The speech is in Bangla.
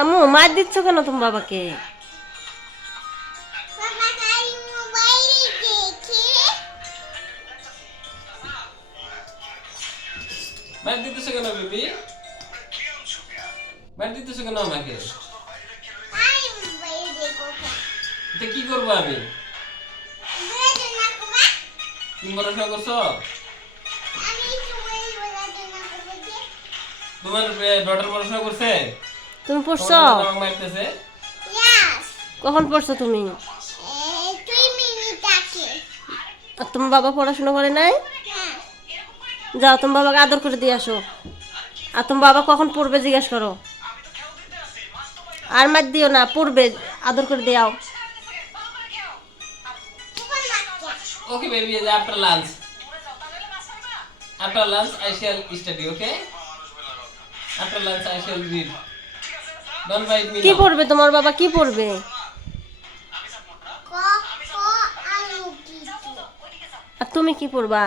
আম্মু মার দিচ্ছ কেন তুমি বাবাকে? মার দিতেছো কেন বেবি? মার দিতেছো কেন আমাকে? এটা কি করবো আমি? তুমি পড়াশোনা করছো? তোমার ডটার পড়াশোনা করছে? তুমি তোমার পড়ছো? জন্য আমাকে মারতেছে? কখন পড়ছো তুমি? আর তোমার বাবা পড়াশোনা করে নাই? যাও তোমার বাবাকে আদর করে দিয়ে আসো। আর তোমার বাবা কখন পড়বে জিজ্ঞেস করো। আর মার দিও না, পড়বে, আদর করে দিও। Okay, baby, after lunch. After lunch, I shall study, okay? After lunch, I shall read. Don't bite me কি now. পড়বে তোমার বাবা, কি পড়বে? আর তুমি কি পড়বা?